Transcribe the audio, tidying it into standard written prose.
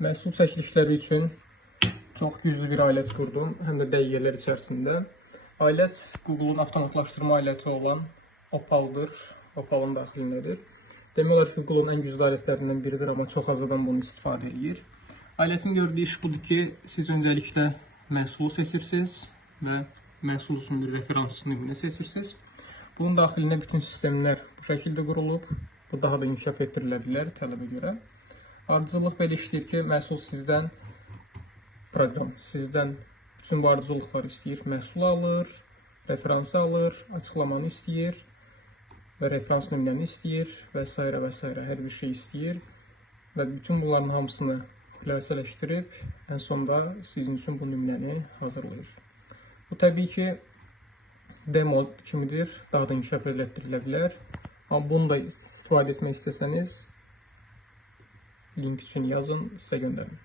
Məhsul çəkilişləri üçün çox güclü bir alət qurdum, həm də dəqiqələr içərisində. Alət Google-un avtomatlaşdırma aləti olan Opal-dır, Opal-ın daxilindədir. Demək olar ki, Google-un ən güclü alətlərindən biridir, amma çox az adam bunu istifadə edir. Alətin gördüyü iş budur ki, siz öncəliklə məhsulu seçirsiniz və məhsul üçün bir referans nümunə seçirsiniz. Bunun daxilində bütün sistemlər bu şəkildə qurulub. Bu daha da inkişaf etdirilə bilər tələbə görə. Ardıcıllıq belə işləyir ki, məhsul sizdən, proqram sizdən bütün bu ardıcıllıqları istəyir. Məhsul alır, referansı alır, açıqlamanı istəyir və referans nümunəni istəyir və s. və s. Hər bir şey istəyir və bütün bunların hamısını xülasələşdirib ən sonda sizin üçün bu nümunəni hazırlayır. Bu təbii ki, demo kimidir, daha da inkişaf etdirilə bilər. Amma bunu da istifadə etmək istəsəniz, link üçün yazın, sizə göndərin.